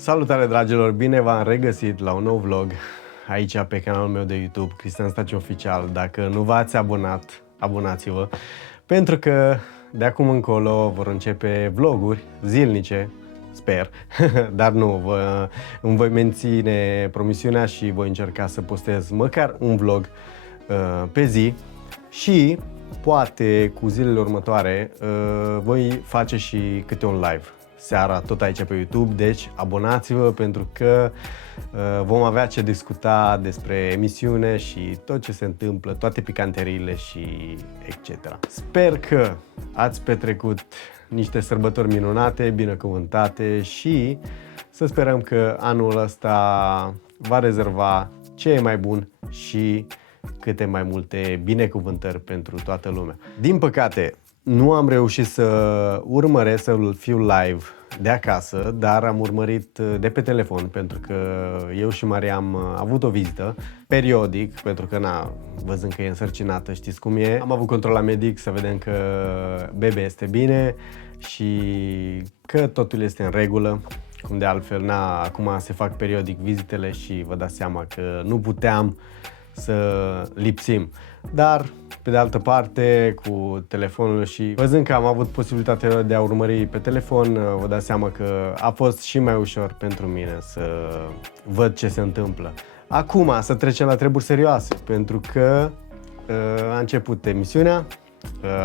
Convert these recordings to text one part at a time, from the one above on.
Salutare dragilor, bine v-am regăsit la un nou vlog aici pe canalul meu de YouTube, Cristian Staciu Oficial. Dacă nu v-ați abonat, abonați-vă, pentru că de acum încolo vor începe vloguri zilnice, sper, dar nu, îmi voi menține promisiunea și voi încerca să postez măcar un vlog pe zi și poate cu zilele următoare voi face și câte un live seara tot aici pe YouTube, deci abonați-vă pentru că vom avea ce discuta despre emisiune și tot ce se întâmplă, toate picanteriile și etc. Sper că ați petrecut niște sărbători minunate, binecuvântate și să sperăm că anul ăsta va rezerva ce e mai bun și câte mai multe binecuvântări pentru toată lumea. Din păcate, nu am reușit să urmăresc să fiu live de acasă, dar am urmărit de pe telefon pentru că eu și Maria am avut o vizită periodic, pentru că văzând că e însărcinată, știți cum e. Am avut control la medic să vedem că bebe este bine și că totul este în regulă. Cum de altfel, acum se fac periodic vizitele și vă dați seama că nu puteam să lipsim. Dar, pe de altă parte, cu telefonul și văzând că am avut posibilitatea de a urmări pe telefon, vă dați seama că a fost și mai ușor pentru mine să văd ce se întâmplă. Acum să trecem la treburi serioase, pentru că a început emisiunea,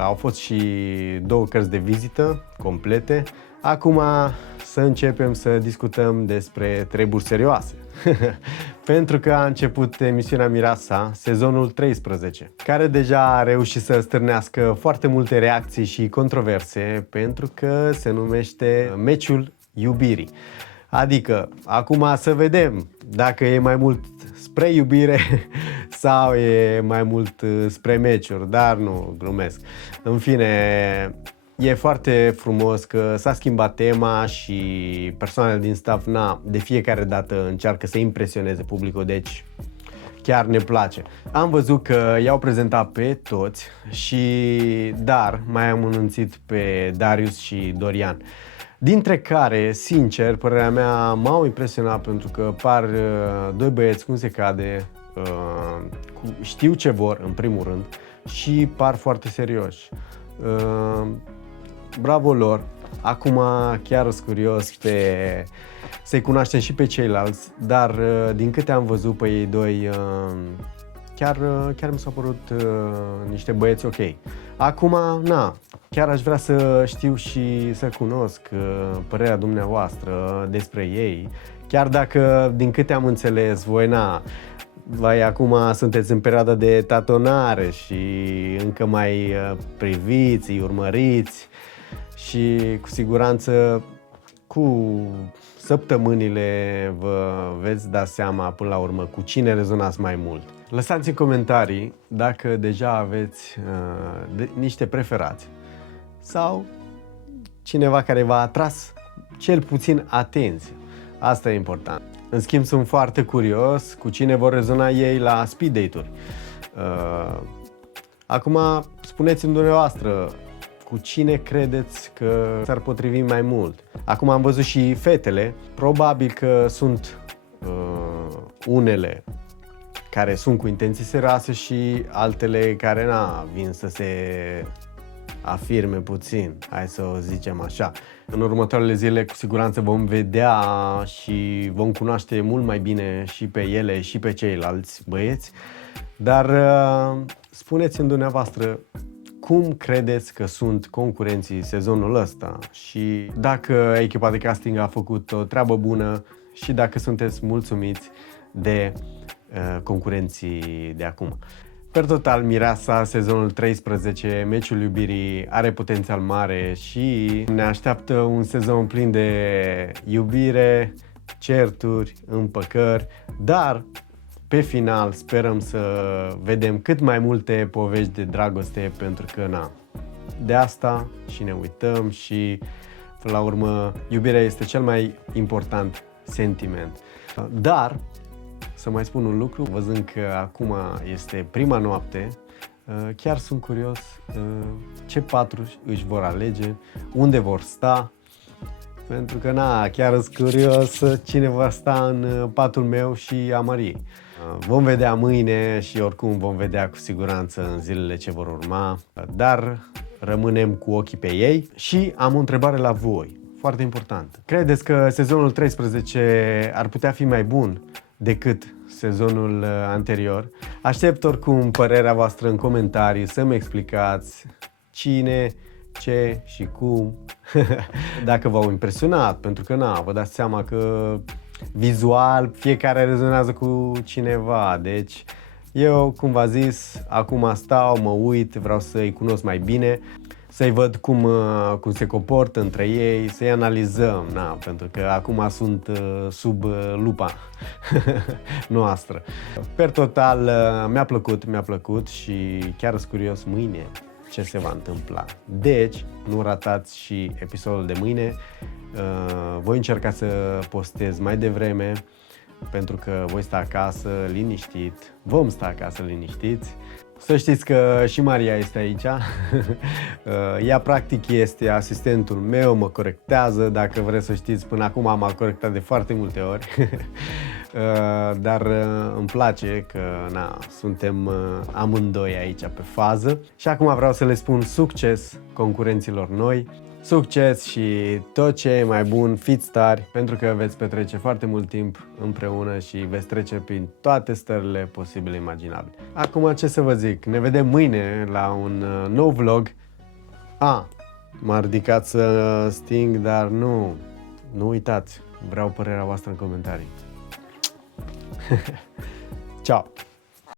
au fost și 2 cărți de vizită complete. Acum să începem să discutăm despre treburi serioase. Pentru că a început emisiunea Mireasa, sezonul 13, care deja a reușit să stârnească foarte multe reacții și controverse, pentru că se numește Meciul Iubirii. Adică, acum să vedem dacă e mai mult spre iubire sau e mai mult spre meciuri, dar nu, glumesc. În fine, e foarte frumos că s-a schimbat tema și persoanele din staff de fiecare dată încearcă să impresioneze publicul, deci chiar ne place. Am văzut că i-au prezentat pe toți dar mai am anunțit pe Darius și Dorian. Dintre care, sincer, părerea mea m-au impresionat pentru că par 2 băieți cum se cade, știu ce vor în primul rând și par foarte serioși. Bravo lor! Acum chiar sunt curios să-i cunoaștem și pe ceilalți, dar din câte am văzut pe ei doi, chiar mi s-au părut niște băieți ok. Acum, chiar aș vrea să știu și să cunosc părerea dumneavoastră despre ei, chiar dacă, din câte am înțeles, voi acum sunteți în perioada de tatonare și încă mai priviți, îi urmăriți și cu siguranță cu săptămânile vă veți da seama până la urmă cu cine rezonați mai mult. Lăsați în comentarii dacă deja aveți niște preferați sau cineva care v-a atras cel puțin atenție. Asta e important. În schimb, sunt foarte curios cu cine vor rezona ei la speed date-uri. Acum, spuneți-mi dumneavoastră cu cine credeți că s-ar potrivi mai mult. Acum am văzut și fetele, probabil că sunt unele care sunt cu intenții serioase și altele care vin să se afirme puțin, hai să o zicem așa. În următoarele zile cu siguranță vom vedea și vom cunoaște mult mai bine și pe ele și pe ceilalți băieți, dar spuneți-mi dumneavoastră cum credeți că sunt concurenții sezonul ăsta și dacă echipa de casting a făcut o treabă bună și dacă sunteți mulțumiți de concurenții de acum. Per total, Mireasa, sezonul 13, Meciul Iubirii, are potențial mare și ne așteaptă un sezon plin de iubire, certuri, împăcări, dar pe final sperăm să vedem cât mai multe povești de dragoste, pentru că de asta și ne uităm și până la urmă iubirea este cel mai important sentiment. Dar să mai spun un lucru, văzând că acum este prima noapte, chiar sunt curios ce patru își vor alege, unde vor sta pentru că chiar sunt curios cine va sta în patul meu și a Mariei. Vom vedea mâine și oricum vom vedea cu siguranță în zilele ce vor urma, dar rămânem cu ochii pe ei și am o întrebare la voi, foarte importantă. Credeți că sezonul 13 ar putea fi mai bun decât sezonul anterior? Aștept oricum părerea voastră în comentarii, să-mi explicați cine, ce și cum, dacă v-au impresionat, pentru că vă dați seama că vizual fiecare rezonează cu cineva, deci eu, cum v-am zis, acum stau, mă uit, vreau să-i cunosc mai bine, să-i văd cum se comportă între ei, să-i analizăm, pentru că acum sunt sub lupa noastră. Per total, mi-a plăcut și chiar sunt curios mâine ce se va întâmpla. Deci, nu ratați și episodul de mâine. Voi încerca să postez mai devreme, pentru că voi sta acasă liniștit, vom sta acasă liniștiți. Să știți că și Maria este aici. Ea practic este asistentul meu, mă corectează, dacă vreți să știți, până acum m-a corectat de foarte multe ori. Dar îmi place că suntem amândoi aici pe fază. Și acum vreau să le spun succes concurenților noi. Succes și tot ce e mai bun, fiți tari, pentru că veți petrece foarte mult timp împreună și veți trece prin toate stările posibile imaginabile. Acum ce să vă zic, ne vedem mâine la un nou vlog. M-a ridicat să sting, dar nu uitați, vreau părerea voastră în comentarii. Ciao!